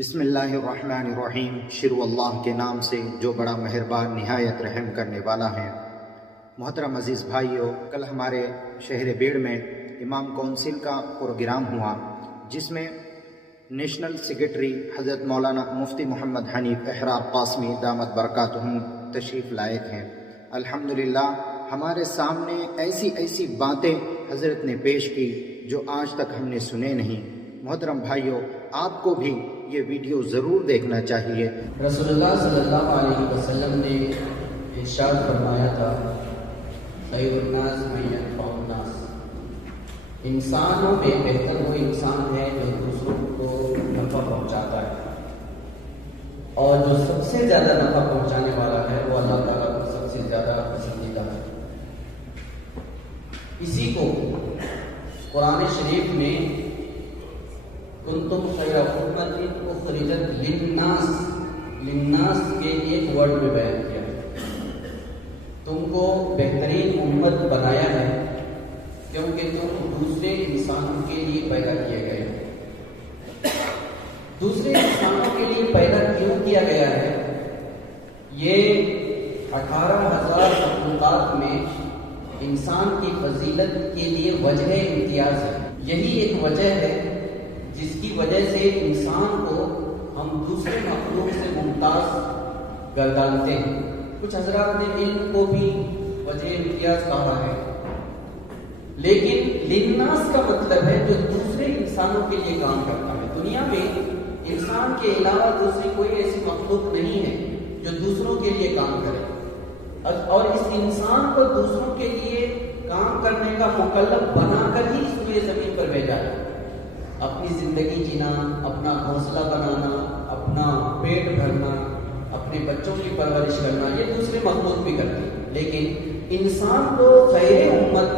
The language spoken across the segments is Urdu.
بسم اللہ الرحمن الرحیم۔ شروع اللہ کے نام سے جو بڑا مہربان نہایت رحم کرنے والا ہے۔ محترم عزیز بھائیوں، کل ہمارے شہر بیڑ میں امام کونسل کا پروگرام ہوا، جس میں نیشنل سیکریٹری حضرت مولانا مفتی محمد حنیف احرار قاسمی دامت برکاتہم تشریف لائے تھے۔ الحمدللہ ہمارے سامنے ایسی باتیں حضرت نے پیش کی جو آج تک ہم نے سنے نہیں۔ محترم بھائیوں، آپ کو بھی یہ ویڈیو ضرور دیکھنا چاہیے۔ رسول اللہ صلی اللہ علیہ وسلم نے ارشاد فرمایا تھا، خیر الناس من ينفع الناس، انسانوں میں بہتر وہ انسان ہے جو دوسروں کو نفع پہنچاتا ہے، اور جو سب سے زیادہ نفع پہنچانے والا ہے وہ اللہ تعالیٰ کو سب سے زیادہ پسندیدہ ہے۔ اسی کو قرآن شریف میں کنتم خیر امۃ اخرجت للناس کے ایک ورڈ میں بیان کیا ہے، تم کو بہترین امت بنایا ہے کیونکہ تم دوسرے انسانوں کے لیے پیدا کیے گئے ہو۔ دوسرے انسانوں کے لیے پیدا کیوں کیا گیا ہے؟ یہ 18,000 مخلوقات میں انسان کی فضیلت کے لیے وجہ امتیاز ہے۔ یہی ایک وجہ ہے جس کی وجہ سے انسان کو ہم دوسرے مخلوق سے ممتاز گردانتے ہیں۔ کچھ حضرات نے علم کو بھی وجہ امتیاز کہا ہے، لیکن للناس کا مطلب ہے جو دوسرے انسانوں کے لیے کام کرتا ہے۔ دنیا میں انسان کے علاوہ دوسری کوئی ایسی مخلوق نہیں ہے جو دوسروں کے لیے کام کرے، اور اس انسان کو دوسروں کے لیے کام کرنے کا مکلف بنا کر ہی اس کو زمین پر بھیجا ہے۔ اپنی زندگی جینا، اپنا گھونسلہ بنانا، اپنا پیٹ بھرنا، اپنے بچوں کی پرورش کرنا، یہ دوسرے مخلوق بھی کرتے ہیں، لیکن انسان کو خیر امت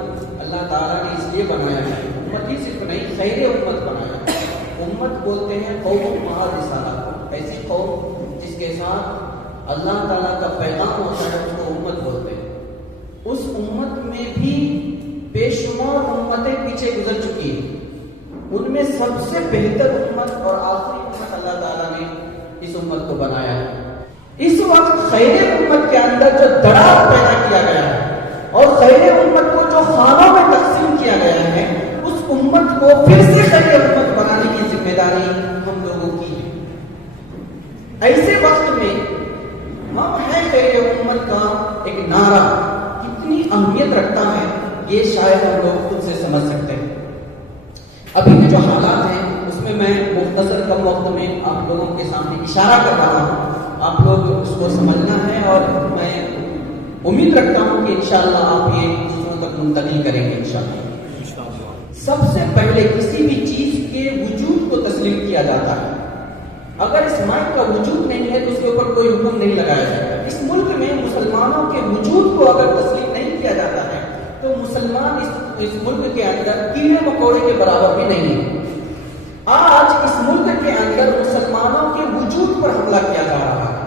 اللہ تعالیٰ نے اس لیے بنایا ہے۔ امت ہی صرف نہیں، خیر امت بنایا ہے۔ امت بولتے ہیں قوم مع رسالہ، ایسی قوم جس کے ساتھ اللہ تعالیٰ کا پیغام ہوتا ہے، اس کو امت بولتے ہیں۔ اس امت میں بھی بے شمار امتیں پیچھے گزر چکی ہیں، ان میں سب سے بہتر امت اور آخری امت اللہ تعالیٰ نے اس امت کو بنایا ہے۔ اس وقت خیر امت کے اندر جو دراڑ پیدا کیا گیا ہے اور خیر امت کو جو خانوں میں تقسیم کیا گیا ہے، اس امت کو پھر سے خیر امت بنانے کی ذمہ داری ہم لوگوں کی ہے۔ ایسے وقت میں ہم ہے خیر امت کا ایک نعرہ کتنی اہمیت رکھتا ہے، یہ شاید ہم لوگ خود سے سمجھ سکتے ہیں۔ ابھی کے جو حالات ہیں اس میں میں مختصر کم وقت میں آپ لوگوں کے سامنے اشارہ کر رہا ہوں، آپ لوگ اس کو سمجھنا ہے، اور میں امید رکھتا ہوں کہ انشاءاللہ آپ یہ دوسروں تک منتقل کریں گے انشاءاللہ۔ سب سے پہلے کسی بھی چیز کے وجود کو تسلیم کیا جاتا ہے۔ اگر اس مائک کا وجود نہیں ہے تو اس کے اوپر کوئی حکم نہیں لگایا جاتا۔ اس ملک میں مسلمانوں کے وجود کو اگر تسلیم نہیں کیا جاتا ہے تو مسلمان اس ملک کے اندر کیڑے مکوڑے کے برابر بھی نہیں ہے۔ آج اس ملک کے اندر مسلمانوں کے وجود پر حملہ کیا جا رہا ہے،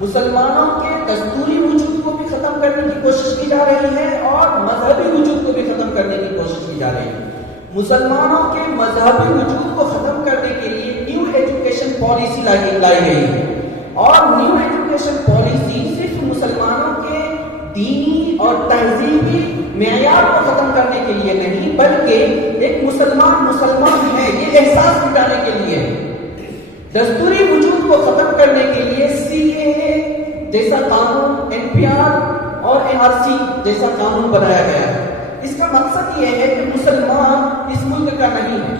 مسلمانوں کے دستوری وجود کو بھی ختم کرنے کی کوشش کی جا رہی ہے اور مذہبی وجود کو بھی ختم کرنے کی کوشش کی جا رہی ہے۔ مسلمانوں کے مذہبی وجود کو ختم کرنے کے لیے نیو ایجوکیشن پالیسی لائی گئی ہے، اور نیو ایجوکیشن پالیسی صرف مسلمانوں کے دینی اور تہذیبی معیار کو ختم کرنے کے لیے نہیں، بلکہ ایک مسلمان ہے یہ احساس مٹانے کے لیے ہے۔ دستوری وجود کو ختم کرنے کے لیے CAA جیسا قانون، NPR اور NRC جیسا قانون بنایا گیا ہے۔ اس کا مقصد یہ ہے کہ مسلمان اس ملک کا نہیں ہے۔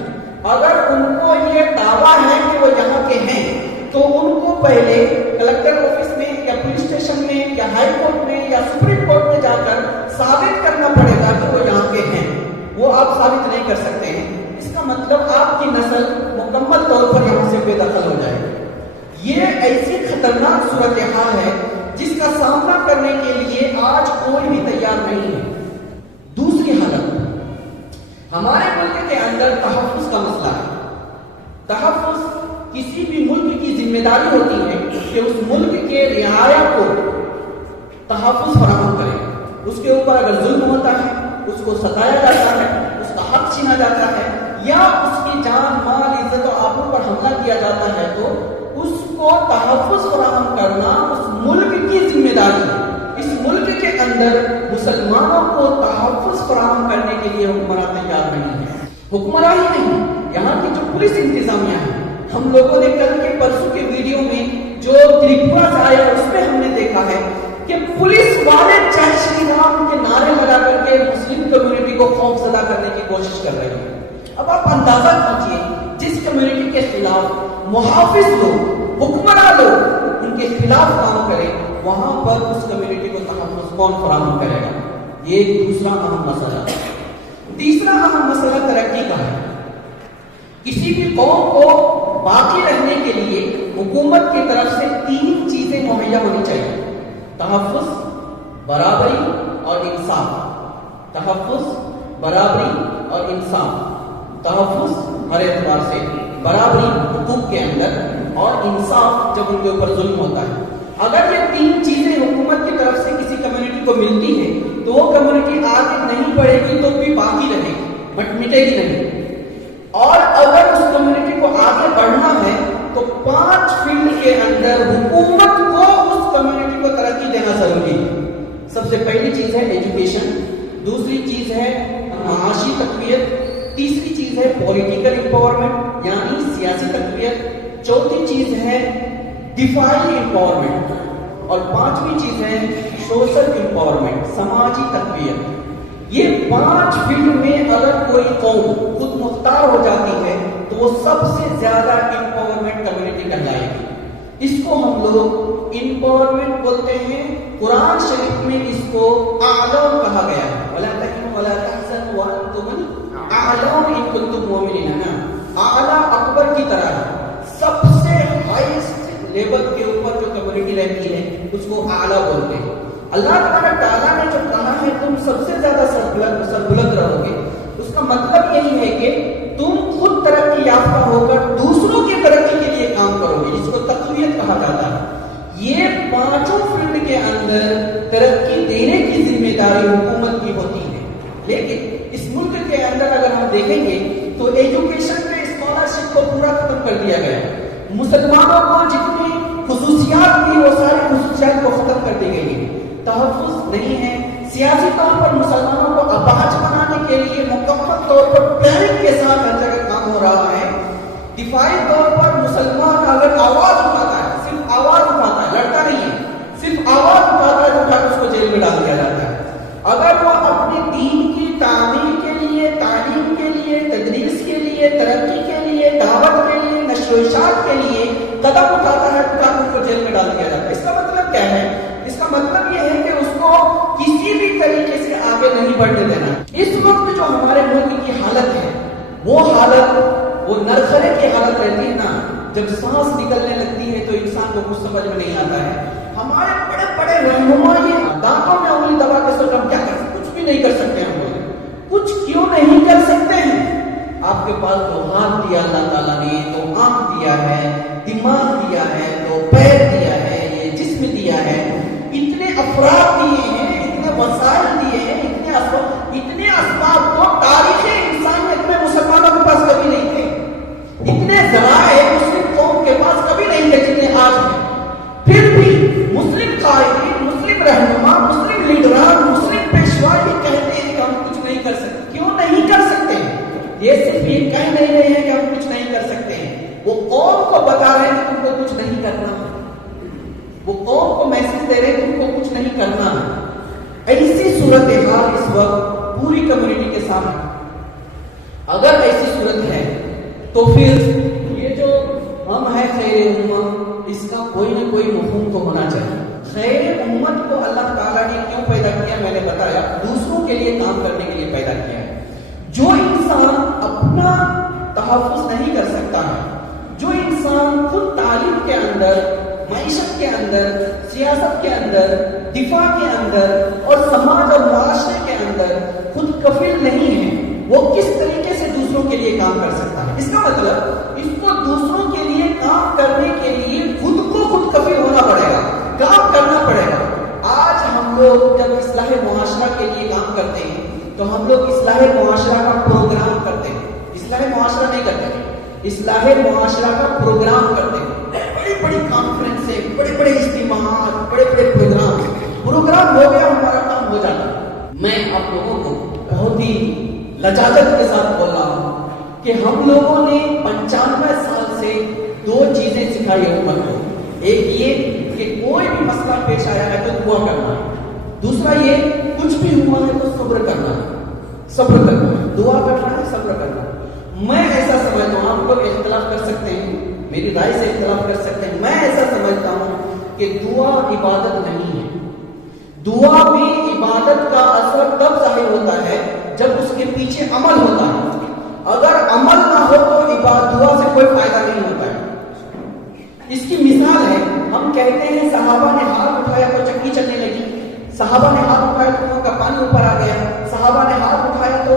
اگر ان کو یہ دعویٰ ہے کہ وہ یہاں کے ہیں تو ان کو پہلے کلکٹر آفس میں یا پولیس اسٹیشن میں یا ہائی کورٹ میں یا سپریم کورٹ میں جا کر ثابت کرنا پڑے گا کہ وہ یہاں کے ہیں۔ وہ آپ ثابت نہیں کر سکتے ہیں، اس کا مطلب آپ کی نسل مکمل طور پر یہاں سے بے دخل ہو جائے گی۔ یہ ایسی خطرناک صورتحال ہے جس کا سامنا کرنے کے لیے آج کوئی بھی تیار نہیں ہے۔ دوسری حالت، ہمارے ملک کے اندر تحفظ کا مسئلہ ہے۔ تحفظ کسی بھی ملک کی ذمہ داری ہوتی ہے کہ اس ملک کے رعایا کو تحفظ فراہم کرے۔ اس کے اوپر اگر ظلم ہوتا ہے، اس کو ستایا جاتا ہے، اس کا حق چھینا جاتا ہے، یا اس کی جان مال عزت و آبرو پر حملہ کیا جاتا ہے، تو مسلمانوں کو تحفظ فراہم کرنے کے لیے حکمراں تیار نہیں ہے. حکمراں ہی نہیں، یہاں کی جو پولیس انتظامیہ ہے، ہم لوگوں نے کل کے پرسوں کے ویڈیو میں جو تریپورہ سے آیا اس میں ہم نے دیکھا ہے کہ پولیس والے جے شری رام کے نعرے لگا کر کے مسلم کمیونٹی کو خوف زدہ کرنے کی کوشش کر رہے ہیں. اب آپ اندازہ کیجیے، جس کمیونٹی کے خلاف محافظ لوگ، حکمراں لوگ ان کے خلاف کام کریں، وہاں پر اس کمیونٹی کو تحفظ کون فراہم کرے گا؟ یہ ایک دوسرا اہم مسئلہ ہے. تیسرا اہم مسئلہ ترقی کا ہے. کسی بھی قوم کو باقی رہنے کے لیے حکومت کی طرف سے 3 چیزیں مہیا ہونی چاہیے: تحفظ، برابری اور انصاف. تحفظ، برابری اور انصاف. تحفظ ہر اعتبار سے، برابری حقوق کے اندر، اور انصاف جب ان کے اوپر ظلم ہوتا ہے. اگر یہ 3 چیزیں حکومت کی طرف سے کسی کمیونٹی کو ملتی ہے تو وہ کمیونٹی آگے نہیں بڑھے گی تو بھی باقی رہے گی، بٹ مٹے گی نہیں. اور اگر اس کمیونٹی کو آگے بڑھنا ہے تو 5 فیلڈ کے اندر حکومت کو اس کمیونٹی کو ترقی دینا ضروری ہے. سب سے پہلی چیز ہے ایجوکیشن، دوسری چیز ہے معاشی تقویت، تیسری چیز ہے پولیٹیکل امپاورمنٹ یعنی سیاسی تقویت، چوتھی چیز ہے دفاعی امپاورمنٹ، اور 5ویں چیز ہے سوشل امپاورمنٹ، سماجی تقویت. یہ 5 فیلڈ میں اگر کوئی قوم خود مختار ہو جاتی ہے تو وہ سب سے زیادہ امپاورمنٹ کمیونٹی کہلائے گی. اس کو ہم لوگ امپاورمنٹ بولتے ہیں. قرآن شریف میں اس کو اعلم کہا گیا ہے، وَلَا تَهِنُوا وَلَا تَحْزَنُوا وَأَنْتُمُ الْأَعْلَوْنَ إِن كُنتُم مُؤْمِنِينَ. اعلیٰ اکبر کی طرح ہے، سب سے ہائیسٹ لیول کے اوپر جو کمیونٹی رہتی ہے اس کو اعلیٰ بولتے ہیں. اللہ تبارک تعالیٰ نے جو کہا ہے تم سب سے زیادہ سربلند رہو گے، اس کا مطلب یہی ہے کہ تم خود ترقی یافتہ ہو کر دوسروں کی ترقی کے لیے کام کرو گے، جس کو تقویت کہا جاتا ہے. یہ 5 فیلڈ کے اندر ترقی دینے کی ذمہ داری حکومت کی ہوتی ہے. لیکن اس ملک کے اندر اگر ہم دیکھیں گے تو ایجوکیشن میں اسکالرشپ کو پورا ختم کر دیا گیا. مسلمانوں کو جتنی خصوصیات تھی وہ ساری خصوصیات کو ختم کر دی گئی ہے. تحفظ نہیں ہے. سیاسی طور پر مسلمانوں کو اباج بنانے کے لیے مکمل طور پر پلاننگ کے ساتھ ہر جگہ کام ہو رہا ہے. دفاعی طور پر مسلمان اگر آواز اٹھاتا ہے، صرف آواز اٹھاتا ہے، لڑتا نہیں ہے، صرف آواز اٹھاتا ہے تو اٹھا کے اس کو جیل میں ڈال دیا جاتا ہے. اگر وہ اپنے دین کی تعمیر کے لیے، تعلیم کے لیے، تدریس کے لیے، ترقی کے لیے، دعوت کے لیے، نشر و اشاعت کے لیے قدم اٹھاتا ہے تو اس کو جیل میں ڈال دیا جاتا ہے. اس کا مطلب کیا ہے؟ اس کا مطلب یہ ہے کہ اس کو کسی بھی طریقے سے آگے نہیں بڑھنے دینا. اس وقت جو ہمارے ملک کی حالت ہے وہ حالت وہ نرخرے کی حالت رہتی ہے نا. جب سانس نکلنے لگتی ہے تو انسان کو کچھ سمجھ میں نہیں آتا ہے. ہمارے بڑے بڑے رہنما یہ دانتوں میں انگلی دبا کے سوچ ہم کیا کر سکتے؟ کچھ بھی نہیں کر سکتے. ہم لوگ کچھ کیوں نہیں کر سکتے ہیں؟ آپ کے پاس تو ہاتھ دیا اللہ تعالیٰ نے، تو آنکھ دیا ہے، دماغ دیا ہے، تو پیر دیا ہے، یہ جسم دیا ہے، اتنے افراد دیے ہیں، اتنے وسائل دیے ہیں، اتنے اسباب تو تاریخ انسانیت میں مسلمانوں کے پاس کبھی نہیں تھے. اتنے ذرائع مسلم قوم کے پاس کبھی نہیں تھے جتنے آج ہیں. پھر بھی مسلم قائدین، مسلم رہنما، مسلم لیڈران، مسلم پیشوا یہ کہتے ہیں کہ ہم کچھ نہیں کر سکتے. کیوں نہیں کر سکتے؟ یہ صرف یہ کہہ نہیں رہے ہیں کہ ہم کچھ نہیں کر سکتے ہیں، وہ قوم کو بتا رہے ہیں کہ تم کو کچھ نہیں کرنا ہے. وہ قوم کو میسج دے رہے ہیں تم کو کچھ نہیں کرنا ہے. ایسی صورتحال اس وقت پوری کمیونٹی کے سامنے. اگر ایسی صورت ہے تو پھر یہ جو ہم ہے خیر امت، اس کا کوئی نہ کوئی مفہوم تو ہونا چاہیے. خیر امت کو اللہ تعالیٰ نے کیوں پیدا کیا میں نے بتایا، دوسروں کے لیے کام کرنے کے لیے پیدا کیا ہے. جو انسان اپنا تحفظ نہیں کر سکتا ہے، جو انسان خود تعلیم کے اندر، معیشت کے اندر، سیاست کے اندر، دفاع کے اندر اور سماج اور معاشرے کے اندر خود کفیل نہیں ہے، وہ کس طریقے سے دوسروں کے لیے کام کر سکتا ہے؟ اس کا مطلب اس کو دوسروں کے لیے کام کرنے کے لیے خود کو خود کفیل ہونا پڑے گا، کام کرنا پڑے گا. آج ہم لوگ جب اصلاح معاشرہ کے لیے کام کرتے ہیں تو ہم لوگ اصلاح معاشرہ کا پروگرام کرتے ہیں. اصلاح معاشرہ نہیں کرتے ہیں، اصلاح معاشرہ کا پروگرام کرتے ہیں. بڑی بڑی کانفرنس سے، بڑے بڑے اجتماعات، بڑے بڑے پروگرام ہو گیا، ہمارا کام ہو جاتا. میں آپ لوگوں کو بہت ہی لجاجت کے ساتھ بول رہا ہوں کہ ہم لوگوں نے 95 سال سے 2 چیزیں سکھائی امت کو. ایک یہ کہ کوئی بھی مسئلہ پیش آیا ہے تو دعا کرنا ہے. دوسرا یہ کچھ بھی ہوا ہے تو صبر کرنا ہے. صبر کرنا ہے, دعا کرنا ہے, صبر کرنا ہے. میں ایسا سمجھتا ہوں, آپ لوگ اختلاف کر سکتے ہیں, میری رائے سے اختلاف کر سکتے ہیں, میں ایسا سمجھتا ہوں کہ دعا عبادت نہیں ہے. دعا میں عبادت کا اثر تب ظاہر ہوتا ہے جب اس کے پیچھے عمل ہوتا ہے. اگر عمل نہ ہو تو دعا سے کوئی فائدہ نہیں ہوتا ہے. اس کی مثال ہے, ہم کہتے ہیں صحابہ نے ہاتھ اٹھایا تو چکی چلنے لگی, صحابہ نے ہاتھ اٹھایا تو وہاں کا پانی اوپر آ گیا, صحابہ نے ہاتھ اٹھایا تو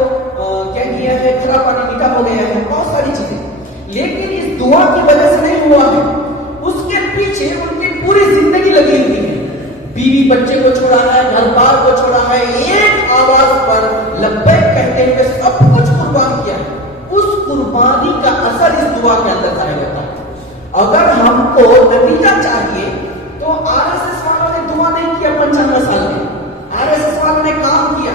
کیا کیا ہے, کھڑا پانی نکل ہو گیا ہے, بہت ساری چیزیں. لیکن اس دعا کی وجہ سے نہیں ہوا ہے, اس کے پیچھے ان کی پوری زندگی لگی ہوئی ہے. بیوی بچے کو چھوڑا ہے, گھر بار کو چھوڑا ہے, ایک آواز پر لبیک کہتے ہوئے سب کچھ قربان کیا ہے. اس قربانی کا اثر اس دعا کے اندر ظاہر ہوتا ہے. اگر ہم کو نتیجہ چاہیے تو RSS والوں نے دعا نہیں کیا 95 سال میں, RSS والوں نے کام کیا.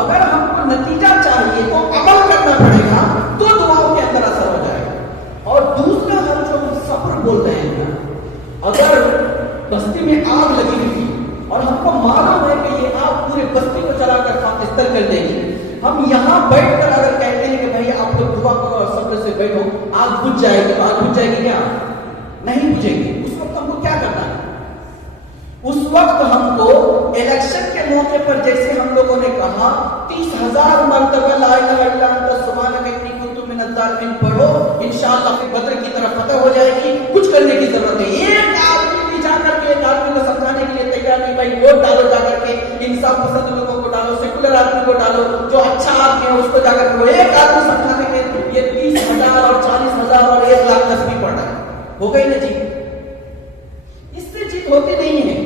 اگر ہم کو نتیجہ چاہیے تو عمل کرنا پڑے گا, تو دعاؤں کے اندر اثر ہو جائے گا. اور دوسرا ہم جو صبر بول رہے ہیں, اگر بستی میں آگ لگی ہوئی تھی اور ہم کو معلوم ہے کہ یہ آگ پورے بستی کو چلا کر خاکستر کر دے گی, ہم یہاں بیٹھ کر اگر کہتے ہیں کہ بھائی آپ لوگ دعا کرو اور صبر سے بیٹھو, آگ بجھ جائے گی. آگ بجھ جائے گی کیا؟ نہیں بجھے گی. اس وقت ہم کو کیا کرنا ہے؟ اس وقت ہم کو الیکشن کے موقع پر جیسے ہم لوگوں نے کہا 30,000 مرتبہ لا الہ الا انت سبحانک انی کنت من الظالمین پڑھو, انشاءاللہ پھر بدر کی طرف فتح ہو جائے گی. کچھ کرنے کی ضرورت ہے. ایک آدمی بھی جا کر کے ایک آدمی کو سمجھانے کے لیے تیار نہیں, بھائی ووٹ ڈالو, جا کر کے انصاف پسند لوگوں کو ڈالو, سیکولر آدمی کو ڈالو, جو اچھا آدمی ہے اس کو جا کر کے ایک آدمی سمجھانے کے یہ 30,000 اور 40,000 اور 1,00,000 تسبیح پڑھ رہا ہے. ہو گئی نا جی؟ اس سے جیت ہوتی نہیں ہے.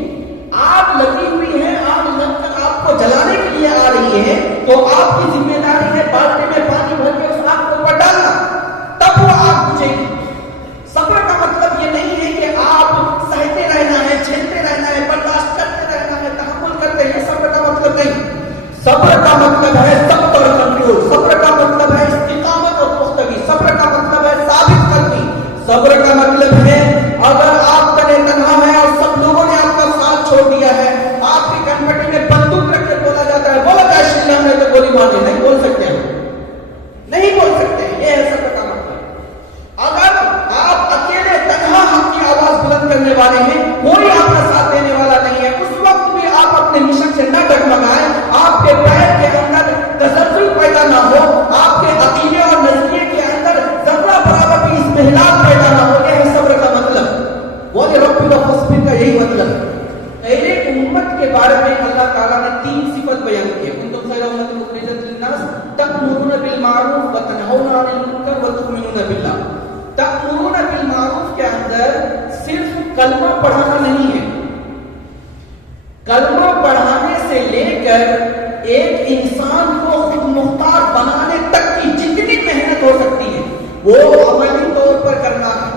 آگ لگی ہوئی ہے, آگ لگ کر آپ کو جلانے کے لیے آ رہی ہے, تو آپ کی ذمہ داری ہے بالٹی میں پانی بھر کے اس آگ کو اوپر ڈالنا, تب وہ آگ بجھے گی. صبر کا مطلب یہ نہیں ہے کہ آپ سہتے رہنا ہے, جھیلتے رہنا ہے, برداشت کرتے رہنا ہے, تحمل کرتے ہیں. صبر کا مطلب نہیں. صبر کا مطلب ہے ضبط اور کنٹرول. صبر کا مطلب ہے استقامت اور پختگی. صبر کا مطلب ہے ثابت قدمی. صبر کا مطلب ہے اگر آپ تنے تنہا ہے اور سب لوگوں نے آپ کا ساتھ چھوڑ دیا ہے, آپ کی کنپٹی میں بندوق رکھ کے بولا جاتا ہے بولا جائے شری رام نے تو گولی مارنے, نہیں بول سکتے ہیں, نہیں بول سکتے. یہ ہے صبر کا مطلب. اگر آپ اکیلے تنہا اپنی آواز بلند کرنے والے ہیں, کوئی آپ کا ساتھ دینے والا نہیں ہے, اس وقت بھی آپ اپنے مشن سے نہ ڈگمگائیں, آپ کے پیر کے اندر تزلزل پیدا نہ ہو, آپ کے عقیدے اور نظریے کے اندر ذرہ برابر بھی اضطراب پیدا نہ ہو. یہ ہے صبر کا مطلب. وہ رب کا فصبر کا یہی مطلب ہے. پہلے امت کے بارے میں اللہ تعالیٰ نے 3 صفت بیان کی. کنتم خیر امۃ اخرجت للناس تأمرون بالمعروف وتنہون عن المنکر وتؤمنون باللہ. تأمرون بالمعروف کے اندر صرف کلمہ پڑھانا نہیں ہے. کلمہ پڑھانے سے لے کر ایک انسان کو خود مختار بنانے تک کی جتنی محنت ہو سکتی ہے وہ عملی طور پر کرنا ہے.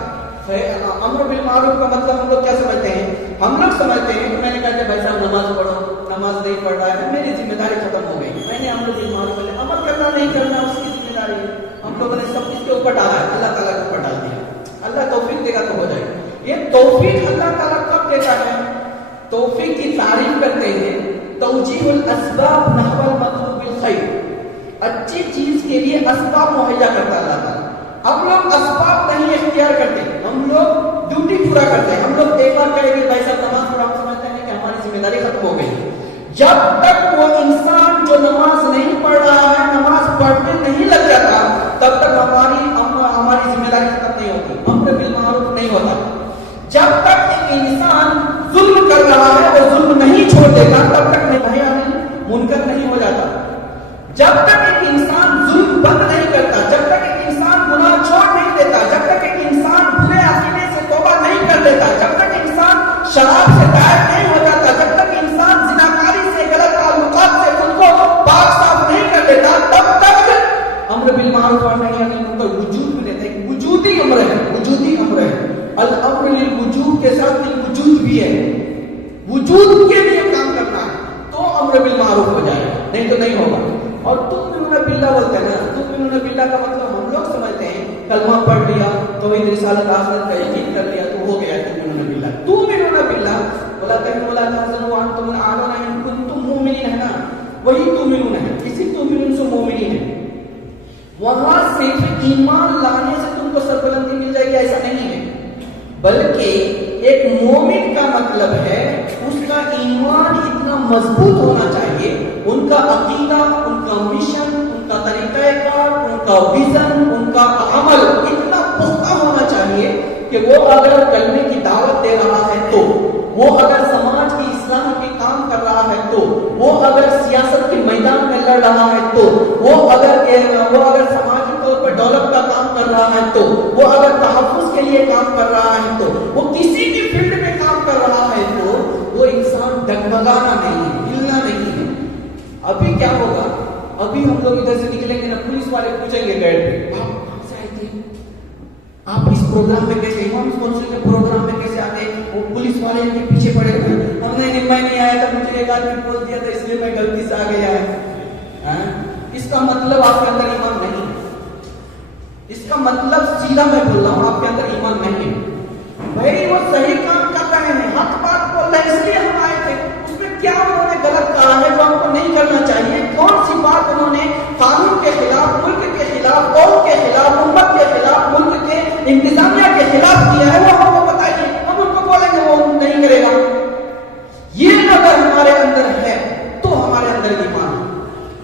امر بالمعروف کا مطلب ہم لوگ کیا سمجھتے ہیں؟ ہم لوگ سمجھتے ہیں کہ میں نے کہا کہ بھائی صاحب نماز پڑھو, نماز نہیں پڑھ رہا ہے, میری ذمہ داری ختم ہو گئی, میں نے امر بالمعروف میں عمل کرنا نہیں کرنا اس کی ذمہ داری ہے. ہم لوگوں نے سب اس کے اوپر ڈالا ہے, اللہ تعالیٰ کے اوپر ڈال دیا. اللہ توفیق دے گا تو ہو جائے گا. یہ توفیق اللہ تعالیٰ کب دیتا ہے؟ توفیق کی تعریف کرتے ہیں توجیہ الاسباب نحو المطلوب الخیر. اچھی چیز کے لیے اسباب مہیا کرتا اللہ تعالیٰ. ہم لوگ اسباب نہیں اختیار کرتے, ہم لوگ ڈیوٹی پورا کرتے ہیں. ہم لوگ ایک بار کہیں گے بھائی صاحب نماز پڑھا, ہم سمجھتے ہیں کہ ہماری ذمہ داری ختم ہو گئی. جب تک وہ انسان جو نماز نہیں پڑھ رہا ہے نماز پڑھنے نہیں لگ جاتا, تب تک ہماری ذمہ داری ختم نہیں ہوتی, امر بالمعروف نہیں ہوتا. جب تک ایک انسان ظلم کر رہا ہے وہ ظلم نہیں چھوڑ دیتا, تب تک نہی عن منکر نہیں ہو جاتا. جب تک ایک انسان ظلم بند نہیں کرتا, جب تک ایک انسان گناہ چھوڑ نہیں دیتا, جب تک ایک انسان برے عقیدے سے توبہ نہیں کر دیتا, جب تک انسان شراب سے غائب نہیں ہو جاتا, جب تک انسان زناکاری سے غلط تعلقات سے خود کو پاک صاف نہیں کر دیتا, تب تک امر بالمعروف اور نہی عن المنکر وجود بھی رہتا ہے. وجودی امر ہے, وجودی امر ہے. الامر للوجود کے ساتھ للوجود بھی ہے. وجود کے لیے کام کرنا ہے تو امر بالمعروف ہو جائے گا. کلمہ پڑھ لیا، توحید رسالت آخرت کا یقین کر لیا تو ہو گیا تؤمنون باللہ۔ تؤمنون باللہ ولا تهنوا ولا تحزنوا وانتم الاعلون ان کنتم مؤمنین، ہے نا، وہی تؤمنون ہے، کسی تؤمنون سے مومنین ہے۔ وہاں صرف ایمان لانے سے تم کو سربلندی مل جائے گی ایسا نہیں ہے، بلکہ ایک مومن کا مطلب ہے اس کا ایمان اتنا مضبوط ہونا چاہیے، ان کا عقیدہ، ان کا مشن، ان کا طریقہ کار، ان کا ویژن، ان کا عمل اتنا پختہ ہونا چاہیے کہ وہ اگر کلمے کی دعوت دے رہا ہے تو، وہ اگر سماج کی اصلاح کے کام کر رہا ہے تو، وہ اگر سیاست کے میدان میں لڑ رہا ہے تو، وہ اگر سماجی طور پر ڈیولپ کا کام کر رہا ہے تو، وہ اگر تحفظ کے لیے کام کر رہا ہے تو، وہ کسی بھی فیلڈ میں کام کر رہا ہے تو وہ انسان ڈگمگانا نہیں ہے، ہلنا نہیں ہے۔ ابھی کیا ہوگا، ابھی ہم لوگ ادھر سے نکلیں گے نا، پولیس والے پوچھیں گے گیٹ پہ، آپ کہاں سے آئے تھے، آپ اس پروگرام میں کیسے، امام کونسل کے پروگرام میں کیسے آتے، وہ پولیس والے ان کے پیچھے پڑے ہوئے، ہم نے میں نہیں آیا تھا، مجھے ایک آدمی بول دیا تھا اس لیے میں غلطی سے آ گیا ہے۔ اس کا مطلب آپ کے اندر ایمان نہیں ہے، اس کا مطلب سیدھا میں بول رہا ہوں آپ کے اندر ایمان نہیں ہے۔ بھائی وہ صحیح کام کر رہے ہیں، حق بات بول رہے ہیں، اس لیے ہم آئے تھے، اس میں کیا انہوں نے غلط کہا ہے جو ہم کو نہیں کرنا چاہیے، کون سی بات انہوں نے قانون کے خلاف، ملک کے خلاف، قوم کے خلاف، امت کے خلاف، ملک کے انتظامیہ کے خلاف کیا ہے، وہ ہم کو بتائیے، ہم ان کو بولیں گے وہ نہیں کرے گا۔ یہ اگر ہمارے اندر ہے تو ہمارے اندر ایمان ہے۔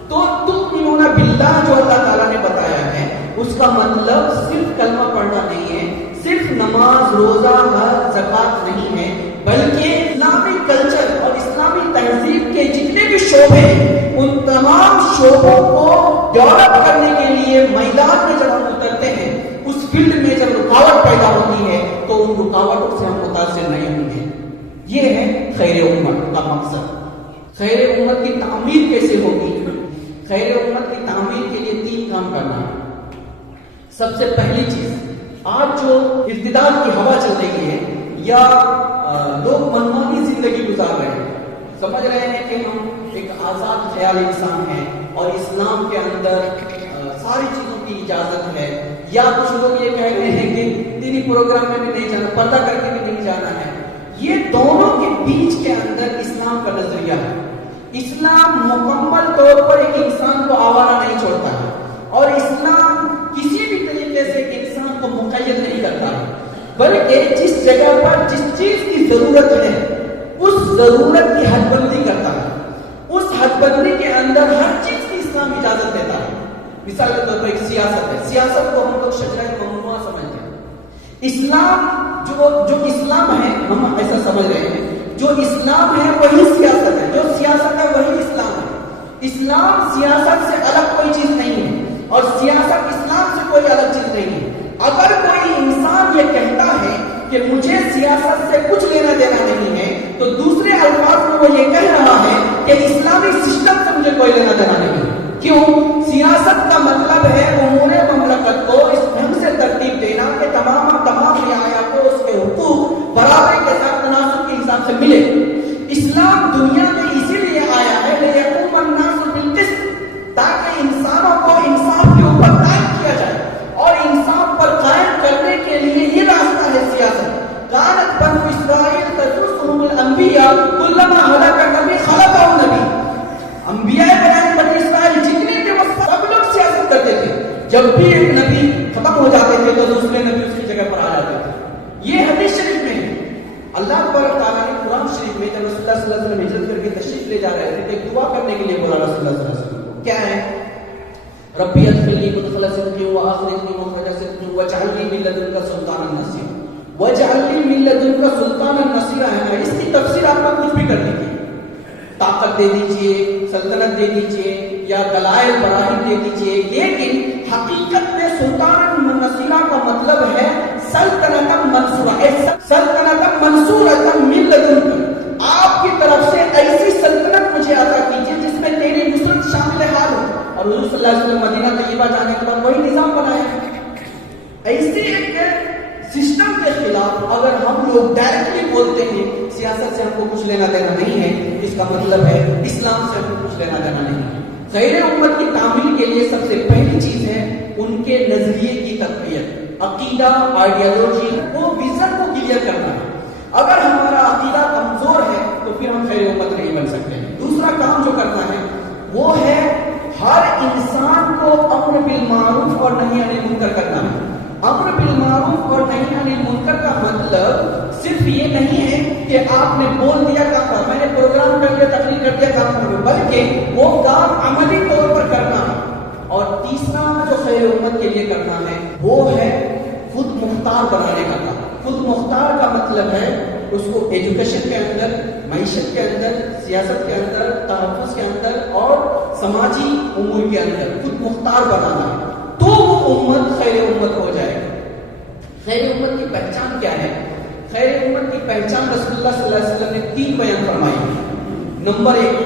تو تؤمنون باللہ جو اللہ تعالیٰ نے بتایا ہے، اس کا مطلب صرف کلمہ پڑھنا نہیں ہے، صرف نماز، روزہ، حج، زکوٰۃ نہیں ہے، بلکہ اسلامی کلچر اور اسلامی تہذیب کے جتنے بھی شعبے ہیں، ان تمام شعبوں کو ڈیولپ کرنے کے لیے میدان میں جب ہم اترتے ہیں، اس فیلڈ میں جب رکاوٹ پیدا ہوتی ہے تو ان رکاوٹوں سے ہم متاثر نہیں ہوں گے۔ یہ ہے خیر امت کا مقصد۔ خیر امت کی تعمیر کیسے ہوگی؟ خیر امت کی تعمیر کے لیے 3 کام کرنا ہے۔ سب سے پہلی چیز، آج جو ارتداد کی ہوا چل رہی ہے یا لوگ منمانی زندگی گزار رہے ہیں، سمجھ رہے ہیں کہ ہم ایک آزاد خیال انسان ہیں اور اسلام کے اندر ساری چیزوں کی اجازت ہے، یا کچھ لوگ یہ کہہ رہے ہیں کہ دینی پروگرام میں بھی نہیں جانا، پردہ کر کے بھی نہیں جانا ہے۔ یہ دونوں کے بیچ کے اندر اسلام کا نظریہ ہے۔ اسلام مکمل طور پر ایک انسان کو آوارہ نہیں چھوڑتا ہے، اور اسلام کسی بھی طریقے سے ایک انسان کو مقید نہیں کرتا ہے، بلکہ جس جگہ پر جس چیز کی ضرورت ہے اس ضرورت کی حد بندی کرتا ہے، اس حد بندی کے اندر ہر چیز کی اسلام اجازت دیتا ہے۔ مثال کے طور پر ایک سیاست ہے، سیاست کو ہم لوگ شجرہ ممنوعہ سمجھتے ہیں۔ اسلام جو اسلام ہے، ہم ایسا سمجھ رہے ہیں، جو اسلام ہے وہی سیاست ہے، جو سیاست ہے وہی اسلام ہے۔ اسلام سیاست سے الگ کوئی چیز نہیں ہے، اور سیاست اسلام سے کوئی الگ چیز نہیں ہے۔ اگر کوئی انسان یہ کہتا ہے کہ مجھے سیاست سے کچھ لینا دینا نہیں ہے، تو دوسرے الفاظ میں وہ یہ کہہ رہا ہے کہ اسلامی سسٹم سے مجھے کوئی لینا دینا نہیں ہے۔ کیوں؟ سیاست کا مطلب ہے امور مملکت کو اس ڈھنگ سے ترتیب دینا کہ تمام رعایا کو اس کے حقوق برابری کے ساتھ تناسب کے حساب سے ملے۔ اسلام دنیا میں اسی لیے آیا ہے لِيَقُومَ النَّاسُ بِالْقِسْطِ، تاکہ انسانوں کو انصاف کے اوپر قائم کیا جائے، اور انصاف پر قائم کرنے کے لیے یہ راستہ ہے سیاست۔ كانت بنو اسرائیل تسوسهم الانبیاء كلما هلك نبی خلفه نبی، انبیاء بنی اسرائیل جتنے تھے وہ سب لوگ سیاست کرتے تھے، جب بھی ایک نبی ختم ہو جاتے تھے تو دوسرے نبی اس کی جگہ پر آ جاتے تھے۔ یہ حدیث شریف میں ہے۔ اللہ تبارک تعالیٰ نے قرآن شریف میں جب رسول اللہ صلی اللہ علیہ وسلم ہجرت کر کے تشریف لے جا رہے تھے، ایک دعا کرنے کے لیے بولا رسول اللہ صلی اللہ علیہ وسلم کو، کیا ہے؟ ربی ادخلنی مدخل صدق واخرجنی مخرج صدق واجعل لي من لدنك سلطانا نصيرا، واجعل لي من لدنك سلطانا نصيرا ہے۔ اس کی تفسیر آپ کو کچھ بھی کر دیجیے، طاقت دے دیجیے، سلطنت دے دیجیے، یا دلائل براہین دے دیجیے، لیکن حقیقت میں سلطان نصیرہ کا مطلب ہے سلطنت منصورہ، سلطنت منصورہ من لدنک، آپ کی طرف سے ایسی سلطنت مجھے عطا کیجیے جس میں تیری نصرت شامل حال ہو۔ اور حضور صلی اللہ علیہ وسلم مدینہ طیبہ جانے کے بعد وہی نظام بنایا۔ ایسے ایک سسٹم کے خلاف اگر ہم لوگ ڈائریکٹلی بولتے ہیں سیاست سے ہم کو کچھ لینا دینا نہیں ہے، اس کا مطلب ہے اسلام سے ہم کو کچھ لینا دینا نہیں ہے۔ خیر امت کی تعمیر کے لیے سب سے پہلی چیز ہے ان کے نظریے کی تقویت۔ عقیدہ، آئیڈیالوجی، وہ ویژن کو کلیئر کرنا ہے. اگر ہمارا عقیدہ کمزور ہے تو پھر ہم خیر امت نہیں بن سکتے ہیں. دوسرا کام جو کرنا ہے وہ ہے ہر انسان کو امر بالمعروف اور نہی عن المنکر کرنا ہے. امر بالمعروف اور نہی عن المنکر کا مطلب صرف یہ نہیں ہے کہ آپ نے بول دیا کام کر، میں نے پروگرام کر دیا، تقریر کر دیا کام کر، بلکہ وہ کام عملی طور پر کرنا ہے. اور تیسرا جو خیر امت کے لیے کرنا ہے وہ ہے خود مختار بنانے کا کام. خود مختار کا مطلب ہے اس کو ایجوکیشن کے اندر، معیشت کے اندر، سیاست کے اندر، تحفظ کے اندر اور سماجی امور کے اندر خود مختار بنانا ہے، تو وہ امت خیر امت ہو جائے گا. خیر امت کی پہچان کیا ہے؟ خیر امت کی پہچان رسول اللہ صلی اللہ علیہ وسلم نے 3 بیان فرمائی. نمبر 1،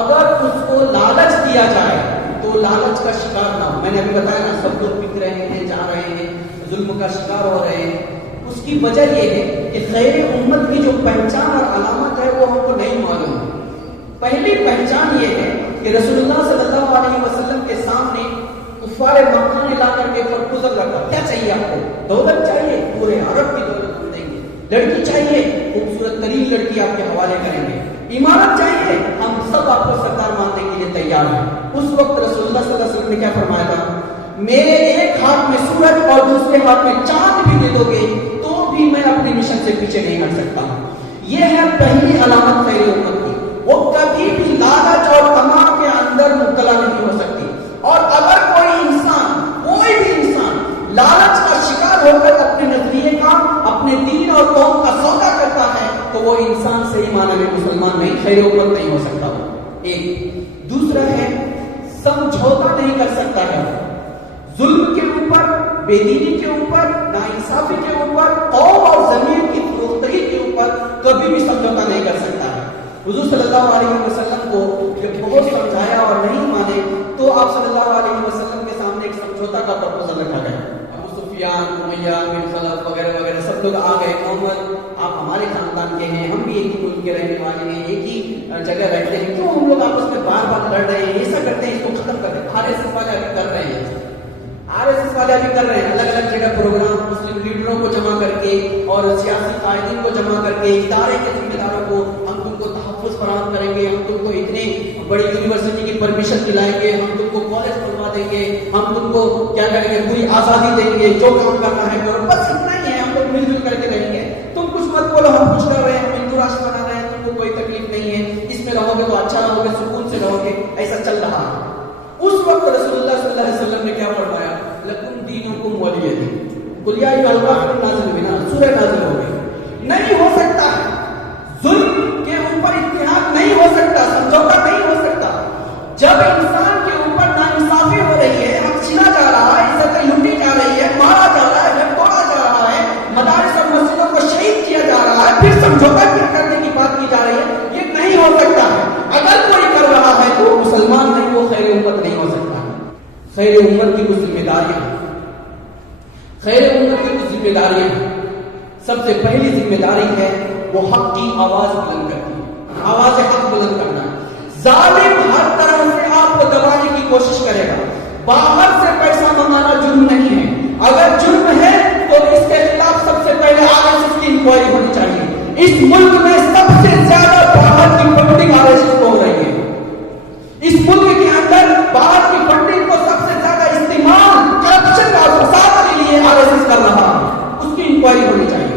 اگر اس کو لالچ دیا جائے تو لالچ کا شکار نہ ہو. میں نے ابھی بتایا نا، سب لوگ بک رہے ہیں، جا رہے ہیں، ظلم کا شکار ہو رہے ہیں. اس کی وجہ یہ ہے کہ خیر امت کی جو پہچان اور علامت ہے وہ ہم کو نہیں معلوم. پہلی پہچان یہ ہے کہ رسول اللہ صلی اللہ علیہ وسلم کے سامنے کفار مکہ نے لا کر کے پرپوزل رکھا. کیا چاہیے آپ کو؟ دولت چاہیے؟ پورے عرب کی دولت ہم دیں گے. لڑکی چاہیے؟ خوبصورت ترین لڑکی آپ کے حوالے کریں گے. عمارت چاہیے؟ ہم سب آپ کو سرکار ماننے کے لیے تیار ہیں. اس وقت رسول اللہ صلی اللہ علیہ وسلم نے کیا فرمایا تھا؟ میرے ایک ہاتھ میں سورج اور دوسرے ہاتھ میں چاند بھی دے دو گے تو بھی میں اپنے مشن سے پیچھے نہیں ہٹ سکتا. یہ ہے پہلی علامت خیر امت کی. وہ کبھی بھی لالچ اور طمع کے اندر مبتلا نہیں ہو سکتی. اور اگر کوئی بھی انسان لالچ کا شکار ہو کر اپنے نظریے کا، اپنے دین اور قوم کا سودا کرتا ہے تو وہ انسان صحیح معنی میں مسلمان نہیں، خیر امت نہیں ہو سکتا. ایک دوسرا ہے سمجھوتا نہیں کر سکتا ہے. ظلم کے اوپر، بے دینی کے اوپر، ناانصافی کے اوپر، قوم اور زمین کی فروختگی کے اوپر کبھی بھی سمجھوتا نہیں کر سکتا ہے. حضور صلی اللہ علیہ وسلم کو جب بہت سمجھایا اور نہیں مانے تو آپ صلی اللہ علیہ وسلم کے سامنے ایک سمجھوتا کا پرپوزل رکھا گیا. ابو سفیان، امیہ بن خلف وغیرہ وغیرہ سب لوگ آ گئے. محمد آپ ہمارے خاندان کے ہیں، ہم بھی ایک ہی ملک کے رہنے والے ہیں، ایک ہی جگہ رہتے ہیں، کیوں ہم لوگ آپس میں بار بار لڑ رہے ہیں؟ ایسا کرتے ہیں اس کو ختم کر دیں. RSS والے ابھی کر رہے ہیں، RSS والے ابھی کر رہے ہیں الگ الگ جگہ پروگرام، مسلم لیڈروں کو جمع کر کے اور سیاسی قائدین کو جمع کر کے، ادارے کے ذمہ داروں کو، ہم تم کو تحفظ فراہم کریں گے، ہم تم کو اتنے بڑی یونیورسٹی کی پرمیشن دلائیں گے، ہم تم کو کالج بنوا دیں گے، ہم تم کو کیا کریں گے، پوری آزادی دیں گے، جو کام کرنا ہے کرو. بس اتنا ہی ہے، ہم لوگ مل جل کر کے رہیں گے. تم کچھ مت بولو، ہم کچھ کر رہے ہیں، ہم ہندو راشٹر بنا رہے ہیں، تم کو کوئی تکلیف نہیں ہے، اس میں رہو گے تو اچھا رہو گے، سکون سے رہو گے. ایسا چل رہا ہے. اس وقت رسول اللہ صلی اللہ علیہ وسلم نے کیا فرمایا؟ لکم دینکم ولی دین. قل یا ایھا الکافرون نازل بنا، سورہ نازل ہو گئی. نہیں ہو سکتا ظلم کے اوپر اتحاد نہیں ہو سکتا، سمجھوتا نہیں ہو سکتا. جب انسان کے اوپر ناانصافی ہو رہی ہے، حق چھینا جا رہا ہے، عزتیں لوٹی جا رہی ہے، مارا جا رہا ہے، گھر توڑا جا رہا ہے، مدارس اور مسجدوں کو شہید کیا جا رہا ہے، پھر سمجھوتا کرنے کی بات کی جا رہی ہے، یہ نہیں ہو سکتا ہے. اگر کوئی کر رہا ہے تو مسلمان نہیں، وہ خیر امت نہیں ہو سکتا. خیر امت کی کچھ ذمہ داریاں، خیر امت کی کچھ ذمہ داریاں. سب سے پہلی ذمہ داری ہے وہ حق کی آواز بلند کرنا، آواز حق بلند کرنا. ظالم ہر طرح سے آپ کو دبانے کی کوشش کرے گا. باہر سے پیسہ منگانا جرم نہیں ہے. اگر جرم ہے تو اس کے خلاف سب سے پہلے RSS کی انکوائری ہونی چاہیے. اس ملک میں سب سے زیادہ باہر کی فنڈنگ RSS کو ہو رہی ہے. اس ملک کے اندر باہر کی فنڈنگ کو سب سے زیادہ استعمال کرپشن اور فساد کے لیے RSS کر رہا ہے. اس کی انکوائری ہونی چاہیے.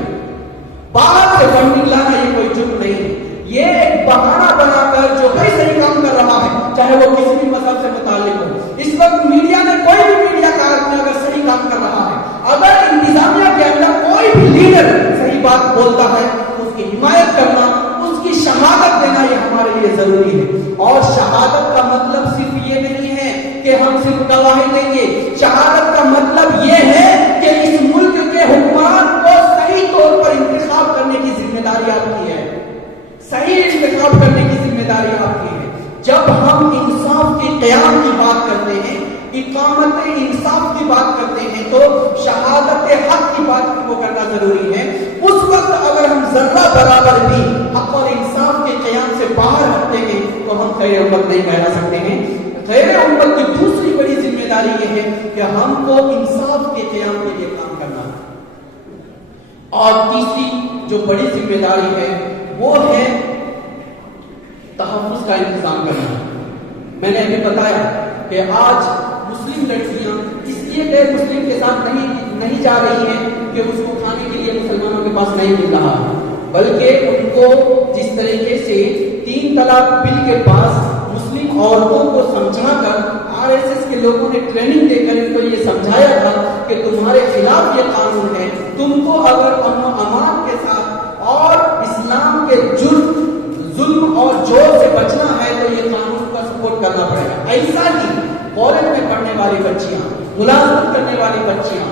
باہر سے فنڈنگ لانا یہ کوئی جرم نہیں ہے. یہ ایک بہانہ بنا کر جو کوئی صحیح کام کر رہا ہے، چاہے وہ کسی بھی مذہب سے متعلق ہو. اس وقت میڈیا میں کوئی بھی میڈیا کا آدمی اگر صحیح کام کر رہا ہے، اگر انتظامیہ کے اندر کوئی بھی لیڈر صحیح بات بولتا ہے تو اس کی حمایت کرنا، اس کی شہادت دینا یہ ہمارے لیے ضروری ہے. اور شہادت کا مطلب صرف یہ نہیں ہے کہ ہم صرف گواہی دیں گے. شہادت کا مطلب یہ ہے کہ اس ملک کے حکمران کو صحیح طور پر انتخاب کرنے کی ذمہ داری آپ کی ہے. صحیح انتخاب کرنے کی ذمہ داری آپ کی ہے. جب ہم انصاف کے قیام کی بات کرتے ہیں، اقامت انصاف کی بات کرتے ہیں، تو شہادت حق کی بات کو کرنا ضروری ہے. اس وقت اگر ہم ذرہ برابر بھی حق اور انصاف کے قیام سے باہر ہٹتے ہیں تو ہم خیر امت نہیں کہلا سکتے ہیں. خیر امت کی دوسری بڑی ذمہ داری یہ ہے کہ ہم کو انصاف کے قیام کے لیے کام کرنا اور تیسری جو بڑی ذمہ داری ہے وہ ہے تحفظ کا انتظام کرنا. میں نے ابھی بتایا کہ آج مسلم لڑکیاں اس لیے غیر مسلم کے ساتھ نہیں جا رہی ہیں کہ اس کو کھانے کے لیے مسلمانوں کے پاس نہیں مل رہا، بلکہ ان کو جس طریقے سے 3 طلاق بل کے پاس مسلم عورتوں کو سمجھا کر RSS کے لوگوں نے ٹریننگ دے کر ان کو یہ سمجھایا تھا کہ تمہارے خلاف یہ قانون ہے، تم کو اگر امن و امان کے ساتھ اور اسلام کے جرم ظلم اور جور سے بچنا ہے تو یہ قانون کا سپورٹ کرنا پڑے گا. ایسا ہی کالج میں پڑھنے والی بچیاں، ملازمت کرنے والی بچیاں،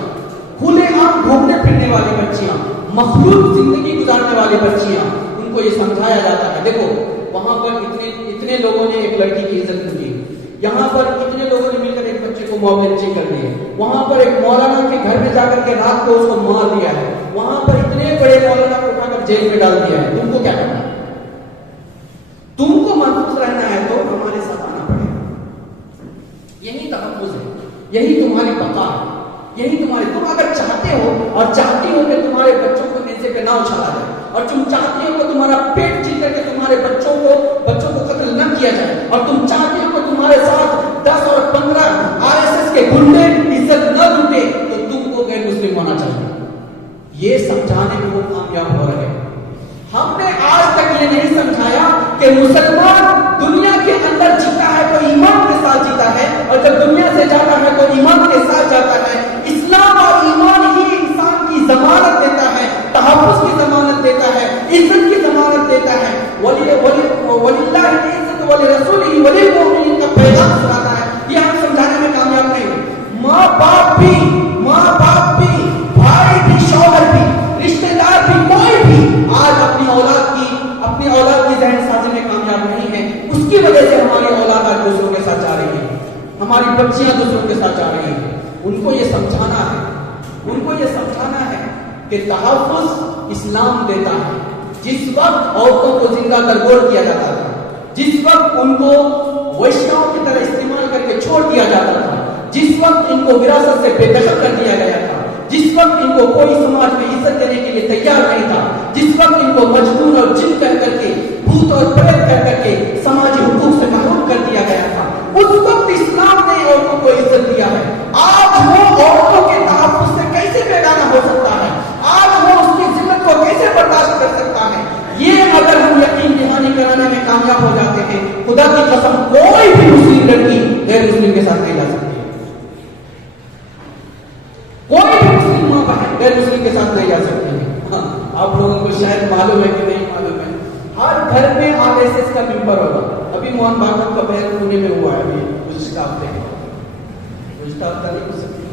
کھلے عام گھومنے پھرنے والی بچیاں، مخلوط زندگی گزارنے والی بچیاں، ان کو یہ سمجھایا جاتا ہے دیکھو وہاں پر اتنے لوگوں نے ایک لڑکی کی عزت کی، یہاں پر اتنے لوگوں نے مل کر ایک بچے کو موب لنچنگ کر دی ہے، وہاں پر ایک مولانا کے گھر میں جا کر کے رات کو اس کو مار دیا ہے، وہاں پر اتنے بڑے مولانا کو اٹھا کر جیل میں ڈال دیا ہے. تم کو کیا کرنا ہے؟ تم کو محفوظ رہنا ہے تو ہمارے ساتھ آنا پڑے گا. یہی تحفظ ہے، یہی تمہاری بقا ہے، یہی تمہاری. تم اگر چاہتے ہو اور چاہتی ہو کہ تمہارے بچوں کو نیزے پہ نہ اچھالا جائے، اور تم چاہتی ہو کہ تمہارا پیٹ چل کر کے تمہارے بچوں کو قتل نہ کیا جائے، اور تم چاہتی ہو کہ تمہارے ساتھ 10 اور 15 RSS کے گنڈے عزت نہ لوٹے، تو تم کو غیر مسلم ہونا چاہیے. یہ سمجھانے میں وہ کامیاب ہو رہے ہیں. ہم نے آج تک یہ نہیں سمجھایا کہ مسلمان دنیا کے اندر جیتا ہے تو ایمان کے ساتھ جیتا ہے، اور جب دنیا سے جاتا ہے تو ایمان کے ساتھ جاتا ہے. اسلام اور ایمان ہی انسان کی ضمانت دیتا ہے، تحفظ کی ضمانت دیتا ہے، عزت کی ضمانت دیتا ہے. وَلِلَّهِ الْعِزَّةُ وَلِرَسُولِهِ وَلِلْمُؤْمِنِينَ کا پیغام سناتا ہے. یہ ہم سمجھانے میں کامیاب نہیں ہیں. ماں باپ بھی، بھائی بھی، شوہر بھی، رشتہ دار بھی، کوئی بھی آج اپنی اولاد کی ذہن سازی میں کامیاب نہیں ہے. اس کی وجہ سے ہماری اولاد آج دوسروں کے ساتھ جا رہی ہے، ہماری بچیاں دوسروں کے ساتھ جا رہی ہیں. ان کو یہ سمجھانا ہے کہ تحفظ اسلام دیتا ہے. جس وقت عورتوں کو زندہ درگور کیا جاتا تھا، جس وقت ان کو ویشیاؤں کی طرح استعمال کر کے چھوڑ دیا جاتا تھا، جس وقت ان کو وراثت سے بے دخل کر دیا گیا تھا، جس وقت ان کو کوئی سماج میں عزت دینے کے لیے تیار نہیں تھا، جس وقت ان کو مجنون اور جن کہہ کر کے، بھوت اور پریت کہہ کر کے سماجی حقوق سے محروم کر دیا گیا تھا، اس وقت اسلام نے عورتوں کو عزت دیا ہے. آج وہ عورتوں کے تحفظ سے کیسے بیگانہ ہو سکتا ہے؟ آج وہ اس کی ذلت کو کیسے برداشت کر سکتا ہے؟ یہ اگر ہم یقین دہانی کرانے میں کامیاب ہو جاتے ہیں، خدا کی قسم کوئی بھی مسلم لڑکی غیر مسلم کے ساتھ نہیں جا سکتی ہے. کوئی بھی مسلم ماں بہن غیر مسلم کے ساتھ نہیں جا سکتی ہے. ہاں آپ لوگوں کو شاید معلوم ہے کہ نہیں معلوم ہے، ہر گھر میں RSS کا ممبر ہوگا. ابھی موہن بھاگوت کا بیان پونے میں ہوا ہے، ابھی گزشتہ ہفتے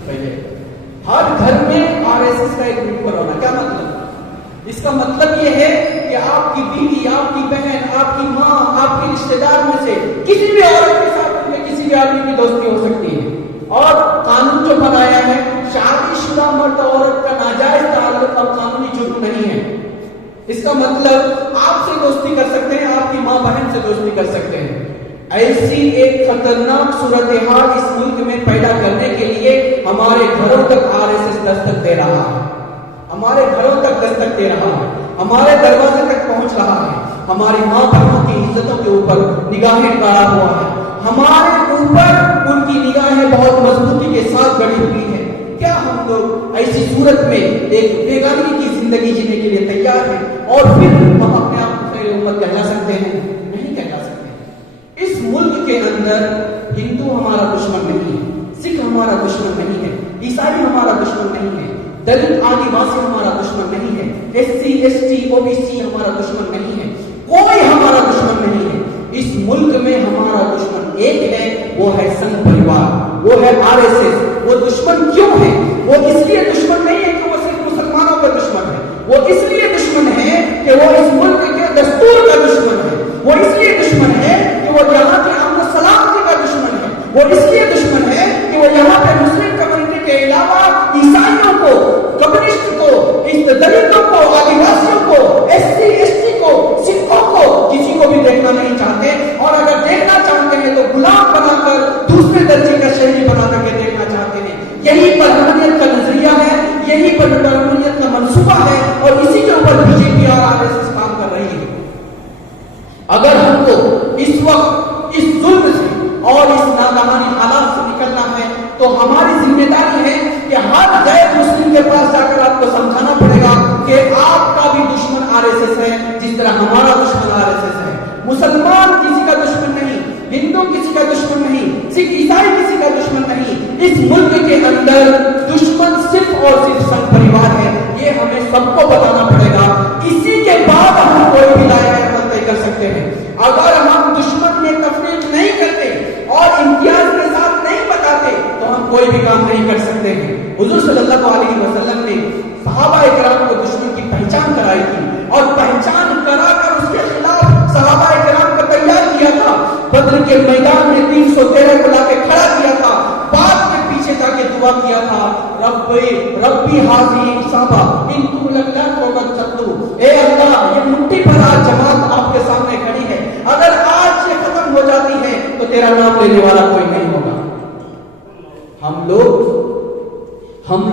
پہلے. ہر گھر میں RSS کا ایک ممبر ہونا. کیا مطلب؟ اس کا مطلب یہ ہے کہ آپ کی بیوی، آپ کی بہن، آپ کی ماں، آپ کی رشتے دار میں سے کسی بھی عورت کے ساتھ میں کسی بھی آدمی کی دوستی ہو سکتی ہے. اور قانون جو بنایا ہے، شادی شدہ مرد عورت کا ناجائز تعلق اب قانونی جرم نہیں ہے. اس کا مطلب آپ سے دوستی کر سکتے ہیں، آپ کی ماں بہن سے دوستی کر سکتے ہیں. ایسی ایک خطرناک صورتحال اس ملک میں پیدا کرنے کے لیے ہمارے گھروں تک RSS دستک دے رہا ہے، ہمارے گھروں تک دستک دے رہا ہے، ہمارے دروازے تک پہنچ رہا ہے. ہماری ماں بہنوں کی عزتوں کے اوپر نگاہیں گاڑا ہوا ہے، ہمارے اوپر ان کی نگاہیں بہت مضبوطی کے ساتھ گڑی ہوئی ہے. کیا ہم لوگ ایسی صورت میں ایک بیگانگی کی زندگی جینے کے لیے تیار ہیں اور پھر ہم اپنے آپ کو خیر امت کہلا سکتے ہیں؟ نہیں کہلا سکتے. اس ملک کے اندر ہندو ہمارا دشمن نہیں ہے، سکھ ہمارا دشمن نہیں ہے، عیسائی ہمارا دشمن نہیں ہے، دلت آدیواسی ہمارا دشمن نہیں ہے، SC ST OBC ہمارا دشمن نہیں ہے، کوئی ہمارا دشمن نہیں ہے. اس ملک میں ہمارا دشمن ایک ہے، وہ ہے سنگھ پریوار، وہ ہے RSS. وہ دشمن کیوں ہے؟ وہ اس لیے دشمن نہیں ہے کہ وہ صرف مسلمانوں کا دشمن ہے، وہ اس لیے دشمن ہے کہ وہ اس ملک کے دستور کا دشمن ہے، وہ اس لیے دشمن ہے کہ وہ یہاں کی امن و سلامتی کا دشمن ہے، وہ اس لیے دشمن ہے کہ وہ یہاں پہ مسلم کمیونٹی کے علاوہ عیسائیوں کو، کمیونسٹ کو، دلتوں کو، آدیواسیوں کو، SC ST کو، سکھوں کو، کسی کو بھی دیکھنا نہیں چاہتے. اور اگر دیکھنا چاہتے ہیں تو غلام بنا کر دوسرے درجے کا شہری بنا کر کے دیکھنا چاہتے ہیں. یہی پر حمیت کا نظریہ ہے، یہی پر اس ملک کے اندر دشمن صرف اور صرف سنگ پریوار ہے، یہ ہمیں سب کو بتانا پڑے گا، اسی کے بعد ہم کوئی بھی دائرۂ عمل طے کر سکتے ہیں۔ اگر ہم دشمن میں تفریق نہیں کرتے اور امتیاز کے ساتھ نہیں بتاتے تو ہم کوئی بھی کام نہیں کر سکتے ہیں۔ حضور صلی اللہ علیہ وسلم نے صحابہ کرام کو دشمن کی پہچان کرائی تھی اور پہچان کرا کر اس کے خلاف صحابہ کرام کو تیار کیا تھا۔ بدر کے میدان میں 313 کو لا کے کھڑا کیا تھا، بعد میں پیچھے جا کے دعا کیا تھا، ربی حاضی صحابہ ان کو لگتا اے اللہ، یہ مٹھی پر آج جماعت آپ کے سامنے کھڑی ہے، اگر آج یہ ختم ہو جاتی ہے تو تیرا نام لینے والا کوئی نہیں ہوگا۔ ہم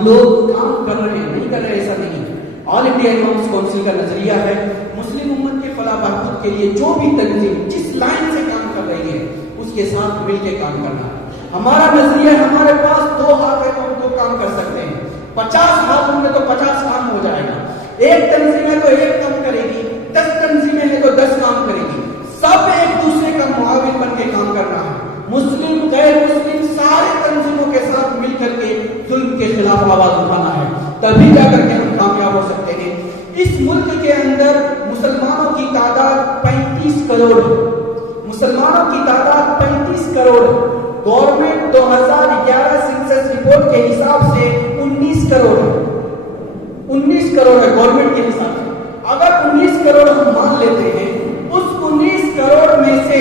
لوگ کام کر رہے ہیں، نہیں کر رہے، ایسا نہیں ہے۔ آل انڈیا امامز کونسل کا نظریہ ہے مسلم امت کے فلاح بہبود کے لیے جو بھی تنظیم جس لائن سے کام کر رہی ہے اس کے ساتھ مل کے کام کرنا ہے۔ ہمارا نظریہ، ہمارے پاس 2 ہاتھ ہے تو ہم 2 کام کر سکتے ہیں، 50 ہاتھ ہوں گے تو 50 کام ہو جائے گا۔ ایک تنظیم ہے تو 1 کام کرے گی، 10 تنظیمیں ہیں تو 10 کام کرے گی، سب ایک دوسرے کا معاون بن کے کام کرنا ہے۔ مسلم غیر مسلم سارے تنظیموں کے ساتھ مل کر کے ظلم کے خلاف آواز اٹھانا ہے، تبھی جا کر کے ہم کامیاب ہو سکتے ہیں۔ اس ملک کے اندر مسلمانوں کی تعداد 35 کروڑ ہے، مسلمانوں کی تعداد 35 کروڑ ہے۔ گورنمنٹ 2011 سینسس رپورٹ کے حساب سے 19 کروڑ ہے، 19 کروڑ ہے گورنمنٹ کے حساب سے۔ اگر 19 کروڑ ہم مان لیتے ہیں، اس 19 کروڑ میں سے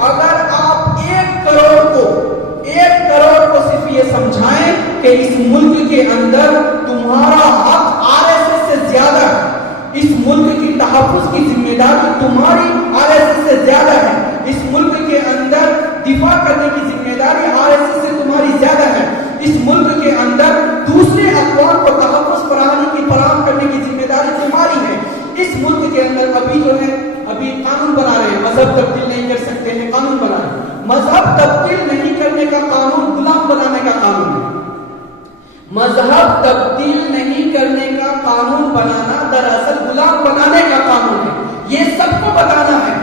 اگر آپ 1 کروڑ کو صرف یہ سمجھائیں کہ اس ملک کے اندر تمہارا حق RSS سے زیادہ ہے، اس ملک کی تحفظ کی ذمہ داری تمہاری RSS سے زیادہ ہے، اس ملک کے اندر دفاع کرنے کی ذمہ داری RSS سے تمہاری زیادہ ہے، اس ملک کے اندر دوسرے اقوام کو تحفظ فراہم کرنے کی ذمہ داری تمہاری ہے۔ اس ملک کے اندر ابھی قانون بنا رہے ہیں، مذہب تبدیل نہیں کر سکتے ہیں، قانون بنا رہے ہیں۔ مذہب تبدیل نہیں کرنے کا قانون غلام بنانے کا قانون ہے۔ مذہب تبدیل نہیں کرنے کا قانون بنانا دراصل غلام بنانے کا قانون ہے، یہ سب کو بتانا ہے۔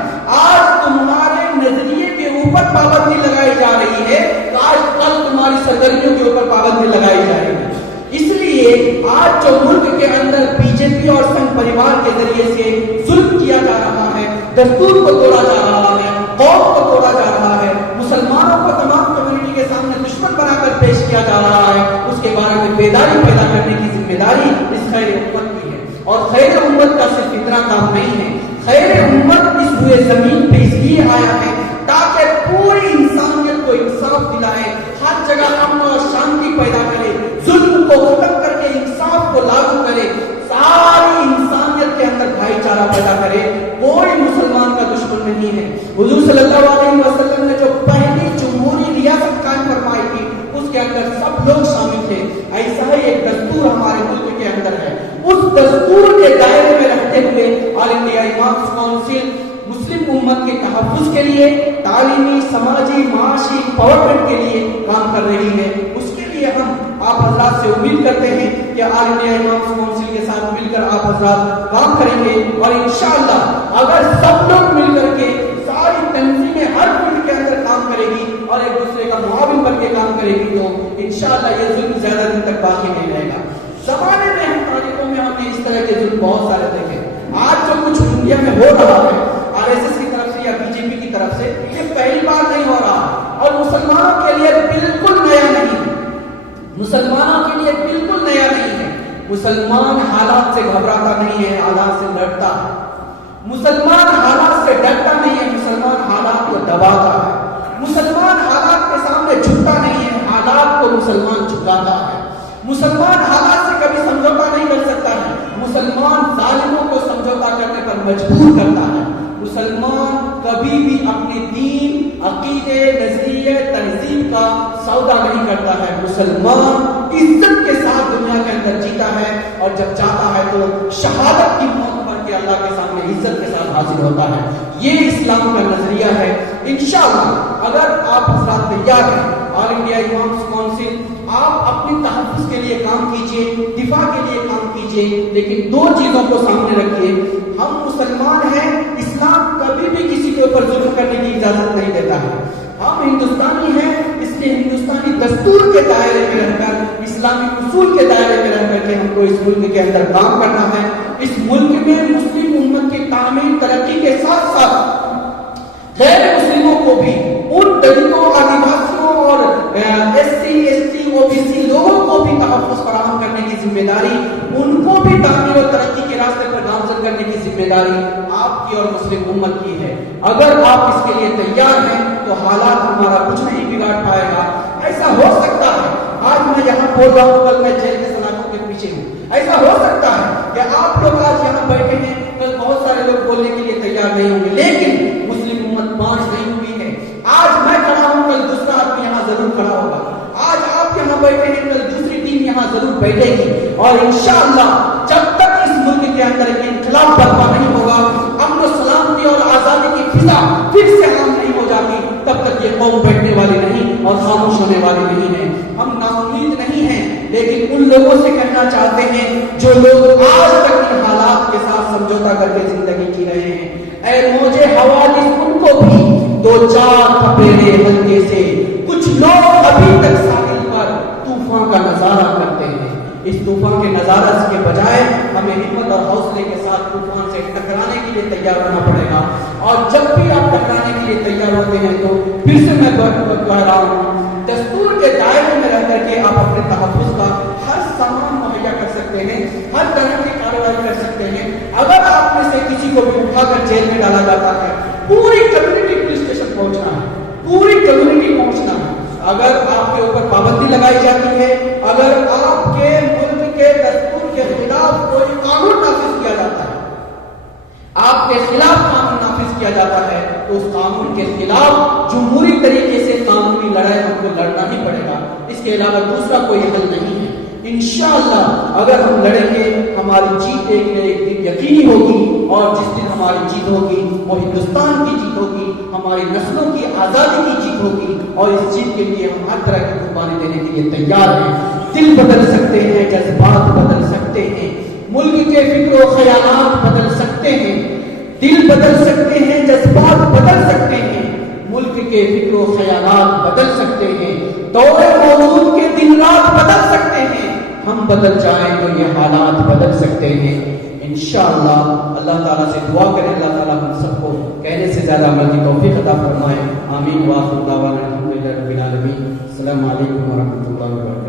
آج تمہارے نظریے کے اوپر پابندی لگائی جا رہی ہے، آج کل تمہاری سرگرمیوں کے اوپر پابندی لگائی جائے گی۔ اس لیے آج جو ملک کے اندر BJP اور سنگ پریوار کے ذریعے سے ظلم کیا جا رہا ہے، دستور کو توڑا جا رہا ہے، قوم کو توڑا جا رہا ہے، مسلمانوں کو تمام کمیونٹی کے سامنے دشمن بنا کر پیش کیا جا رہا ہے، اس کے بارے میں بیداری پیدا کرنے کی ذمہ داری اس خیر امت کی ہے۔ اور خیر امت کا صرف اتنا کام نہیں ہے، خیر امت اس ہوئے زمین پہ اس لیے آیا ہے تاکہ پوری انسانیت کو انصاف دلائے، ہر جگہ امن اور شانتی پیدا کرے، ظلم کو ختم کر کے انصاف کو لاگو کرے، ساری انسانیت کے اندر بھائی چارہ پیدا کرے، کوئی مسلمان کا دشمن نہیں ہے۔ حضور صلی اللہ علیہ وسلم نے جو پہلی جمہوری ریاست قائم فرمائی تھی اس کے اندر سب لوگ شامل تھے، ایسا ہی ایک دستور ہمارے ملک کے اندر ہے۔ اس دستور کے دائرے میں رہتے ہوئے آل انڈیا امامز کونسل مسلم امت کے تحفظ کے لیے، تعلیمی، سماجی، معاشی امپاورمنٹ کے لیے کام کر رہی ہے۔ اس کے لیے ہم آپ حضرات سے امید کرتے ہیں کہ آل انڈیا امامز کونسل کے ساتھ مل کر آپ حضرات کام کریں گے، اور انشاءاللہ اگر سب لوگ مل کر کے ساری تنظیمیں ہر ملک کے اندر کام کرے گی اور ایک دوسرے کا معاون بن کے کام کرے گی تو انشاءاللہ یہ ظلم زیادہ دن تک باقی نہیں رہے گا۔ زمانے میں ہم تاریخوں میں ہم نے اس طرح کے ظلم بہت سارے دیکھے، آج جو کچھ انڈیا میں ہو رہا ہے RSS کی طرف سے یا BJP کی طرف سے، یہ پہلی بار نہیں ہو رہا اور مسلمانوں کے لیے بالکل نیا نہیں ہے، مسلمانوں کے لیے بالکل نیا نہیں ہے۔ مسلمان حالات سے گھبراتا نہیں ہے، حالات سے ڈرتا ہے، مسلمان حالات سے ڈرتا نہیں ہے، مسلمان حالات کو دباتا ہے، مسلمان حالات کے سامنے جھکتا نہیں ہے، حالات کو مسلمان جھکاتا ہے، مسلمان حالات سے کبھی سمجھوتا نہیں کر سکتا ہے، مسلمان ظالموں کو سمجھوتا کرنے پر مجبور کرتا ہے، مسلمان کبھی بھی اپنے دین، عقیدے، نظریے، تہذیب کا سودا نہیں کرتا ہے، مسلمان عزت کے ساتھ دنیا کے اندر جیتا ہے اور جب چاہتا ہے تو شہادت کی موت پر کے اللہ کے سامنے عزت کے ساتھ حاضر ہوتا ہے۔ یہ اسلام کا نظریہ ہے۔ انشاءاللہ اگر آپ حضرات تیار ہیں، آل انڈیا امامز کونسل آپ اپنی تحفظ کے لیے کام کیجئے، دفاع کے لیے کام کیجئے، لیکن 2 چیزوں کو سامنے رکھیے، ہم مسلمان ہیں، اسلام کبھی بھی کسی کے اوپر ظلم کرنے کی اجازت نہیں دیتا ہے، ہم ہندوستانی ہیں، لیے ہندوستانی دستور کے دائرے میں رہ کر، اسلامی اصول کے دائرے میں رہ کر کے ہم کو اس ملک کے اندر کام کرنا ہے۔ اس ملک میں مسلم امت کی تعمیر ترقی کے ساتھ ساتھ غیر مسلموں کو بھی، ان دلتوں، آدیواسیوں اور SC OBC لوگوں کو بھی تحفظ فراہم کرنے کی ذمہ داری، ان کو بھی تعمیر اور ترقی کے راستے پر گامزن کرنے کی ذمہ داری آپ کی اور مسلم امت کی ہے۔ اگر آپ اس کے لیے تیار ہیں تو حالات ہمارا کچھ نہیں بگاڑ پائے گا۔ ایسا ہو سکتا ہے آج میں یہاں بول رہا ہوں، کل میں جیل کے سلاخوں کے پیچھے ہوں۔ ایسا ہو سکتا ہے کہ آپ لوگ آج یہاں بیٹھے ہیں، کل بہت سارے لوگ بولنے کے لیے تیار نہیں ہوں گے، لیکن مسلم امت بانج نہیں ہوئی ہے۔ آج میں کھڑا ہوں، کل دوسرا آدمی یہاں ضرور کھڑا ہوگا۔ آج آپ یہاں بیٹھے ہیں، کل دوسری ٹیم یہاں ضرور بیٹھے گی، اور انشاءاللہ جب تک اس ملک کے اندر انقلاب برپا نہیں ہوگا، امن و سلامتی اور آزادی کی فضا پھر سے عام نہیں ہو جاتی، تب تک یہ قوم بیٹھنے والی نہیں اور خاموش ہونے والی نہیں ہے۔ ہم نا امید نہیں ہیں، لیکن ان لوگوں سے کہنا چاہتے ہیں جو لوگ آج تک ان حالات کے ساتھ سمجھوتا کر کے زندگی جی رہے ہیں، اے موجے حوادث ان کو بھی دو چار تھپیڑے ہلکے سے، کچھ لوگ ابھی تک ساحل پر طوفان کا نظارہ کرتے ہیں۔ اس طوفان کے نظارہ کے بجائے ہمیں ہمت اور حوصلے کے ساتھ طوفان سے ٹکرانے کے لیے تیار ہونا پڑے گا، اور جب بھی آپ ٹکرانے کے لیے تیار ہوتے ہیں تو پھر سے میں کہہ رہا ہوں، دستور کے دائرے میں رہ کر کے آپ اپنے تحفظ کا ہر سامان مہیا کر سکتے ہیں، ہر طرح کی کارروائی کر سکتے ہیں۔ اگر آپ میں سے کسی کو بھی اٹھا کر جیل میں ڈالا جاتا ہے، پوری کمیونٹی پولیس اسٹیشن پہنچنا ہے، پوری کمیونٹی پہنچنا ہے۔ اگر آپ کے اوپر پابندی لگائی جاتی ہے، اگر آپ کے ملک کے دستور کے خلاف کوئی قانون نافذ کیا جاتا ہے، آپ کے خلاف قانون نافذ کیا جاتا ہے، تو اس قانون کے خلاف جمہوری طریقے سے قانونی لڑائی ہم کو لڑنا ہی پڑے گا، اس کے علاوہ دوسرا کوئی حل نہیں ہے۔ انشاءاللہ اگر ہم لڑیں گے، ہماری جیت ایک نہ ایک دن یقینی ہوگی، اور جس دن ہماری جیت ہوگی وہ ہندوستان کی جیت ہوگی، ہماری نسلوں کی آزادی کی جیت ہوگی، اور اس جیت کے لیے ہم ہر طرح کی قربانی دینے کے لیے تیار ہیں۔ دل بدل سکتے ہیں، جذبات بدل سکتے ہیں، ملک کے فکر و خیالات بدل سکتے ہیں، دل بدل سکتے ہیں، جذبات بدل سکتے ہیں، ملک کے فکر و خیالات بدل سکتے ہیں، دور موجود کے دن رات بدل سکتے ہیں۔ ہم بدل جائیں تو یہ حالات بدل سکتے ہیں۔ انشاءاللہ اللہ تعالیٰ سے دعا کریں، اللہ تعالیٰ ہم سب کو کہنے سے زیادہ عمل کی توفیق عطا فرمائے۔ آمین۔ وآخر دعوانا الحمدللہ رب العالمین۔ السلام علیکم ورحمۃ اللہ وبرکاتہ۔